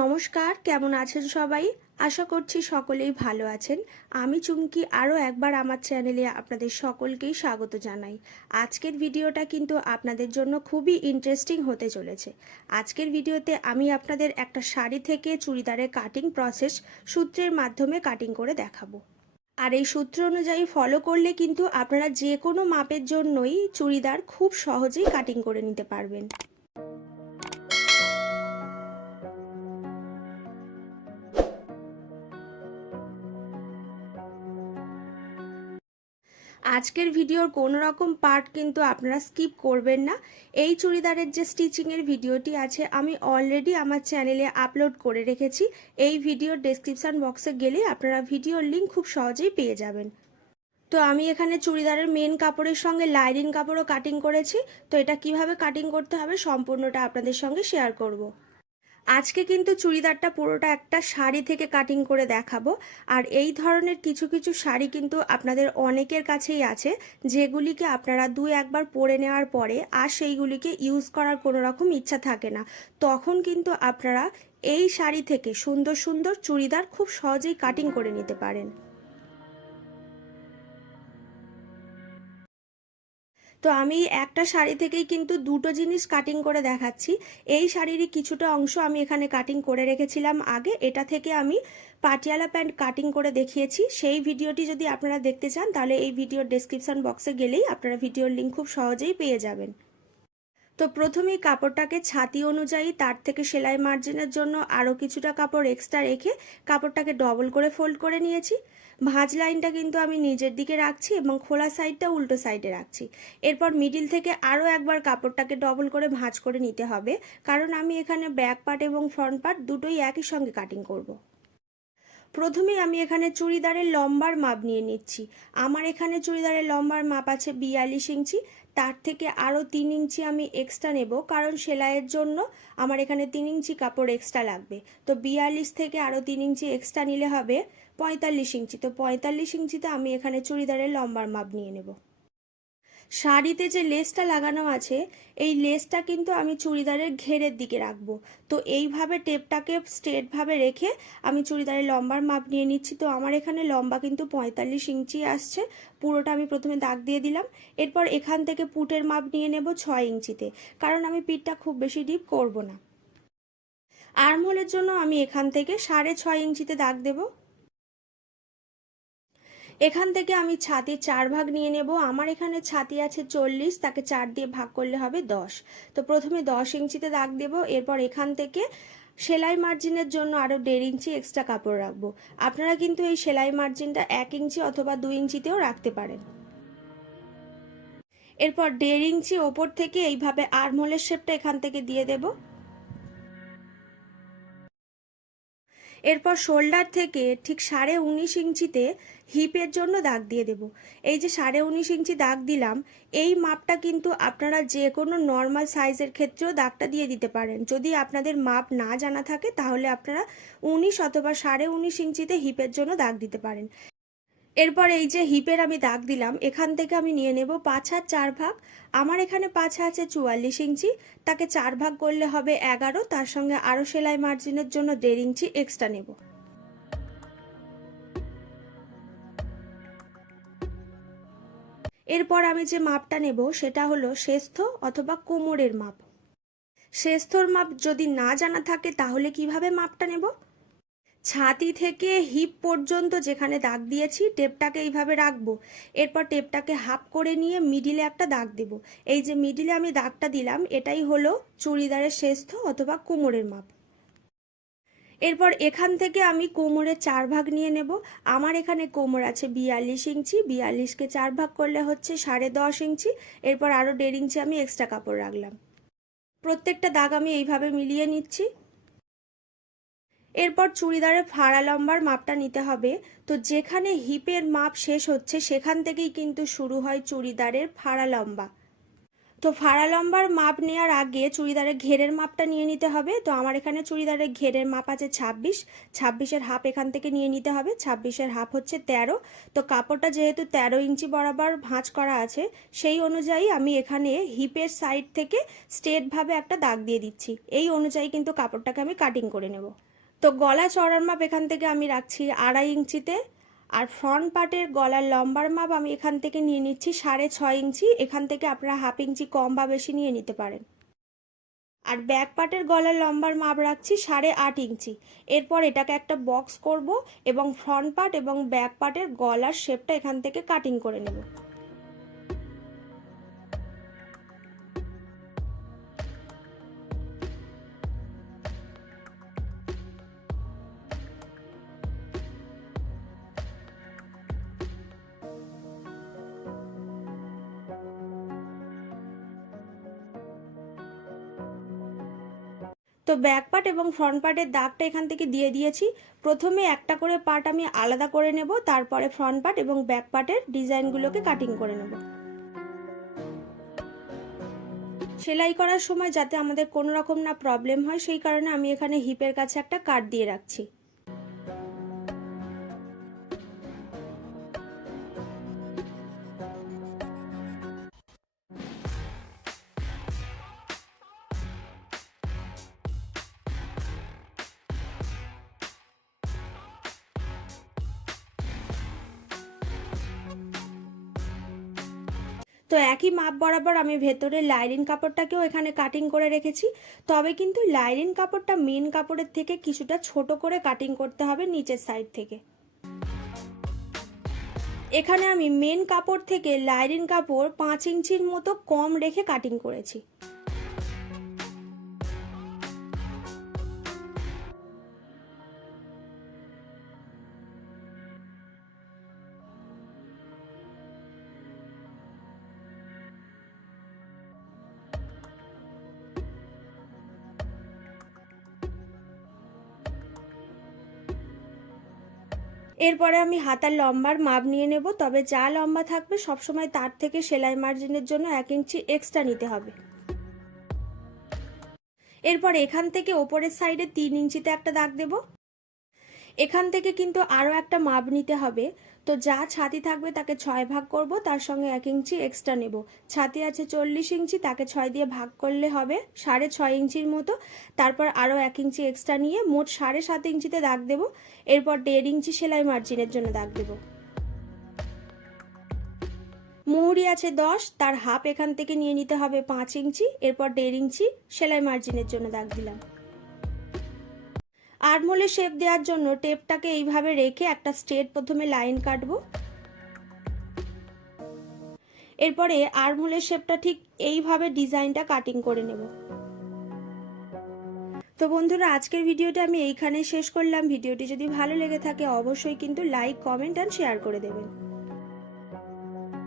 নমস্কার, কেমন আছেন সবাই? আশা করছি সকলেই ভালো আছেন। আমি চুমকি আরও একবার আমার চ্যানেলে আপনাদের সকলকেই স্বাগত জানাই। আজকের ভিডিওটা কিন্তু আপনাদের জন্য খুবই ইন্টারেস্টিং হতে চলেছে। আজকের ভিডিওতে আমি আপনাদের একটা শাড়ি থেকে চুড়িদারের কাটিং প্রসেস সূত্রের মাধ্যমে কাটিং করে দেখাবো। আর এই সূত্র অনুযায়ী ফলো করলে কিন্তু আপনারা যে কোনো মাপের জন্যই চুড়িদার খুব সহজেই কাটিং করে নিতে পারবেন। আজকের ভিডিওর কোনো রকম পার্ট কিন্তু আপনারা স্কিপ করবেন না। এই চুড়িদারের যে স্টিচিংয়ের ভিডিওটি আছে, আমি অলরেডি আমার চ্যানেলে আপলোড করে রেখেছি। এই ভিডিওর ডেসক্রিপশান বক্সে গেলেই আপনারা ভিডিওর লিঙ্ক খুব সহজেই পেয়ে যাবেন। তো আমি এখানে চুড়িদারের মেন কাপড়ের সঙ্গে লাইনিং কাপড়ও কাটিং করেছি। তো এটা কীভাবে কাটিং করতে হবে সম্পূর্ণটা আপনাদের সঙ্গে শেয়ার করব। আজকে কিন্তু চুড়িদারটা পুরোটা একটা শাড়ি থেকে কাটিং করে দেখাবো। আর এই ধরনের কিছু কিছু শাড়ি কিন্তু আপনাদের অনেকের কাছেই আছে, যেগুলিকে আপনারা দু একবার পরে নেওয়ার পরে আর সেইগুলিকে ইউজ করার কোনো রকম ইচ্ছা থাকে না। তখন কিন্তু আপনারা এই শাড়ি থেকে সুন্দর সুন্দর চুড়িদার খুব সহজেই কাটিং করে নিতে পারেন। তো আমি একটা শাড়ি থেকেই কিন্তু দুটো জিনিস কাটিং করে দেখাচ্ছি। এই শাড়িরই কিছুটা অংশ আমি এখানে কাটিং করে রেখেছিলাম আগে। এটা থেকে আমি পাটিয়ালা প্যান্ট কাটিং করে দেখিয়েছি। সেই ভিডিওটি যদি আপনারা দেখতে চান, তাহলে এই ভিডিওর ডেসক্রিপশন বক্সে গেলেই আপনারা ভিডিওর লিঙ্ক খুব সহজেই পেয়ে যাবেন। তো প্রথমেই কাপড়টাকে ছাতি অনুযায়ী তার থেকে সেলাই মার্জিনের জন্য আরও কিছুটা কাপড় এক্সট্রা রেখে কাপড়টাকে ডবল করে ফোল্ড করে নিয়েছি। ভাঁজ লাইনটা কিন্তু আমি নিজের দিকে রাখছি এবং খোলা সাইডটা উল্টো সাইডে রাখছি। এরপর মিডিল থেকে আরও একবার কাপড়টাকে ডবল করে ভাঁজ করে নিতে হবে, কারণ আমি এখানে ব্যাক পার্ট এবং ফ্রন্ট পার্ট দুটোই একই সঙ্গে কাটিং করব। প্রথমেই আমি এখানে চুড়িদারের লম্বার মাপ নিয়ে নিচ্ছি। আমার এখানে চুড়িদারের লম্বার মাপ আছে বিয়াল্লিশ ইঞ্চি তার থেকে আরও তিন ইঞ্চি আমি এক্সট্রা নেব, কারণ সেলাইয়ের জন্য আমার এখানে তিন ইঞ্চি কাপড় এক্সট্রা লাগবে। তো বিয়াল্লিশ থেকে আরও তিন ইঞ্চি এক্সট্রা নিলে হবে পঁয়তাল্লিশ ইঞ্চি। তো পঁয়তাল্লিশ ইঞ্চিতে আমি এখানে চুড়িদারের লম্বার মাপ নিয়ে নেব। শাড়িতে যে লেসটা লাগানো আছে, এই লেসটা কিন্তু আমি চুড়িদারের ঘেরের দিকে রাখব। তো এইভাবে টেপটাকে স্ট্রেটভাবে রেখে আমি চুড়িদারের লম্বার মাপ নিয়ে নিচ্ছি। তো আমার এখানে লম্বা কিন্তু পঁয়তাল্লিশ ইঞ্চি আসছে। পুরোটা আমি প্রথমে দাগ দিয়ে দিলাম। এরপর এখান থেকে পুটের মাপ নিয়ে নেব ছয় ইঞ্চিতে। কারণ আমি পিঠটা খুব বেশি ডিপ করব না। আর্মহোলের জন্য আমি এখান থেকে সাড়ে ছয় ইঞ্চিতে দাগ দেবো। এখান থেকে আমি ছাতির চার ভাগ নিয়ে নেব। আমার এখানে ছাতি আছে চল্লিশ, তাকে চার দিয়ে ভাগ করলে হবে দশ। তো প্রথমে দশ ইঞ্চিতে দাগ দেব, এরপর এখান থেকে সেলাই মার্জিনের জন্য আরও দেড় ইঞ্চি এক্সট্রা কাপড় রাখব। আপনারা কিন্তু এই সেলাই মার্জিনটা এক ইঞ্চি অথবা দু ইঞ্চিতেও রাখতে পারেন। এরপর দেড় ইঞ্চি ওপর থেকে এইভাবে আর্মহোলের শেপটা এখান থেকে দিয়ে দেবো। এরপর শোল্ডার থেকে ঠিক সাড়ে উনিশ ইঞ্চিতে হিপের জন্য দাগ দিয়ে দেব। এই যে সাড়ে উনিশ ইঞ্চি দাগ দিলাম, এই মাপটা কিন্তু আপনারা যে কোনো নর্মাল সাইজের ক্ষেত্রেও দাগটা দিয়ে দিতে পারেন। যদি আপনাদের মাপ না জানা থাকে, তাহলে আপনারা উনিশ অথবা সাড়ে উনিশ ইঞ্চিতে হিপের জন্য দাগ দিতে পারেন। এরপর এই যে হিপের আমি দাগ দিলাম, এখান থেকে আমি নিয়ে নেব পাঁচ হাত চার ভাগ। আমার এখানে পাঁচ আছে চুয়াল্লিশ ইঞ্চি, তাকে চার ভাগ করলে হবে এগারো, তার সঙ্গে আরও সেলাই মার্জিনের জন্য দেড় ইঞ্চি এক্সট্রা নেব। এরপর আমি যে মাপটা নেব, সেটা হলো শেষ্ঠ অথবা কোমরের মাপ। শেষ্ঠর মাপ যদি না জানা থাকে, তাহলে কীভাবে মাপটা নেব? ছাতি থেকে হিপ পর্যন্ত যেখানে দাগ দিয়েছি, টেপটাকে এইভাবে রাখব। এরপর টেপটাকে হাফ করে নিয়ে মিডিলে একটা দাগ দেব। এই যে মিডিলে আমি দাগটা দিলাম, এটাই হলো চুড়িদারের শেষ্ঠ অথবা কোমরের মাপ। এরপর এখান থেকে আমি কোমরের চার ভাগ নিয়ে নেব। আমার এখানে কোমর আছে বিয়াল্লিশ ইঞ্চি। বিয়াল্লিশকে চার ভাগ করলে হচ্ছে সাড়ে দশ ইঞ্চি। এরপর আরও দেড় ইঞ্চি আমি এক্সট্রা কাপড় রাখলাম। প্রত্যেকটা দাগ আমি এইভাবে মিলিয়ে নিচ্ছি। এরপর চুড়িদারের ফাড়া লম্বার মাপটা নিতে হবে। তো যেখানে হিপের মাপ শেষ হচ্ছে, সেখান থেকেই কিন্তু শুরু হয় চুড়িদারের ফাড়া লম্বা। তো ফাড়া লম্বার মাপ নেওয়ার আগে চুড়িদারের ঘেরের মাপটা নিয়ে নিতে হবে। তো আমার এখানে চুড়িদারের ঘেরের মাপ আছে ছাব্বিশ। ছাব্বিশের হাফ এখান থেকে নিয়ে নিতে হবে। ছাব্বিশের হাফ হচ্ছে তেরো। তো কাপড়টা যেহেতু তেরো ইঞ্চি বরাবর ভাঁজ করা আছে, সেই অনুযায়ী আমি এখানে হিপের সাইড থেকে স্ট্রেটভাবে একটা দাগ দিয়ে দিচ্ছি। এই অনুযায়ী কিন্তু কাপড়টাকে আমি কাটিং করে নেব। তো গলা চড়ার মাপ এখান থেকে আমি রাখছি আড়াই ইঞ্চিতে, আর ফ্রন্ট পার্টের গলার লম্বার মাপ আমি এখান থেকে নিয়ে নিচ্ছি সাড়ে ছয় ইঞ্চি, এখান থেকে আপনারা হাফ ইঞ্চি কম বা বেশি নিয়ে নিতে পারেন। আর ব্যাক পার্টের গলার লম্বার মাপ রাখছি সাড়ে আট ইঞ্চি। এরপর এটাকে একটা বক্স করব এবং ফ্রন্ট পার্ট এবং ব্যাক পার্টের গলার শেপটা এখান থেকে কাটিং করে নেব। তো ব্যাক পার্ট এবং ফ্রন্ট পার্টের দাগটা এখান থেকে দিয়ে দিয়েছি। প্রথমে একটা করে পার্ট আমি আলাদা করে নেব, তারপরে ফ্রন্ট পার্ট এবং ব্যাক পার্টের ডিজাইনগুলোকে কাটিং করে নেব। সেলাই করার সময় যাতে আমাদের কোনো রকম না প্রবলেম হয়, সেই কারণে আমি এখানে হিপের কাছে একটা কাট দিয়ে রাখছি। তো একই মাপ বরাবর আমি ভেতরে লাইলিন কাপড়টাকেও এখানে কাটিং করে রেখেছি। তবে কিন্তু লাইলিন কাপড়টা মেন কাপড়ের থেকে কিছুটা ছোট করে কাটিং করতে হবে নিচের সাইড থেকে। এখানে আমি মেন কাপড় থেকে লাইলিন কাপড় পাঁচ ইঞ্চির মতো কম রেখে কাটিং করেছি। এরপরে আমি হাতার লম্বার মাপ নিয়ে নেব, তবে যা লম্বা থাকবে সবসময় তার থেকে সেলাই মার্জিনের জন্য এক ইঞ্চি এক্সট্রা নিতে হবে। এরপর এখান থেকে ওপরের সাইডে তিন ইঞ্চিতে একটা দাগ দেব। এখান থেকে কিন্তু আরও একটা মাপ নিতে হবে। তো যা ছাতি থাকবে তাকে ছয় ভাগ করব, তার সঙ্গে এক ইঞ্চি এক্সট্রা নেব। ছাতি আছে চল্লিশ ইঞ্চি, তাকে ছয় দিয়ে ভাগ করলে হবে সাড়ে ছয় ইঞ্চির মতো। তারপর আরও এক ইঞ্চি এক্সট্রা নিয়ে মোট সাড়ে সাত ইঞ্চিতে দাগ দেব। এরপর দেড় ইঞ্চি সেলাই মার্জিনের জন্য দাগ দেব। মুহুরি আছে দশ, তার হাফ এখান থেকে নিয়ে নিতে হবে পাঁচ ইঞ্চি, এরপর দেড় ইঞ্চি সেলাই মার্জিনের জন্য দাগ দিলাম। আর্মহোলে শেপ দেওয়ার জন্য টেপটাকে এইভাবে রেখে একটা স্ট্রেট প্রথমে লাইন কাটবো। এরপরে আর্মহোলের শেপটা ঠিক এইভাবে ডিজাইনটা কাটিং করে নেব। তো বন্ধুরা, আজকের ভিডিওটা আমি এইখানে শেষ করলাম। ভিডিওটি যদি ভালো লেগে থাকে, অবশ্যই কিন্তু লাইক, কমেন্ট অ্যান্ড শেয়ার করে দেবেন।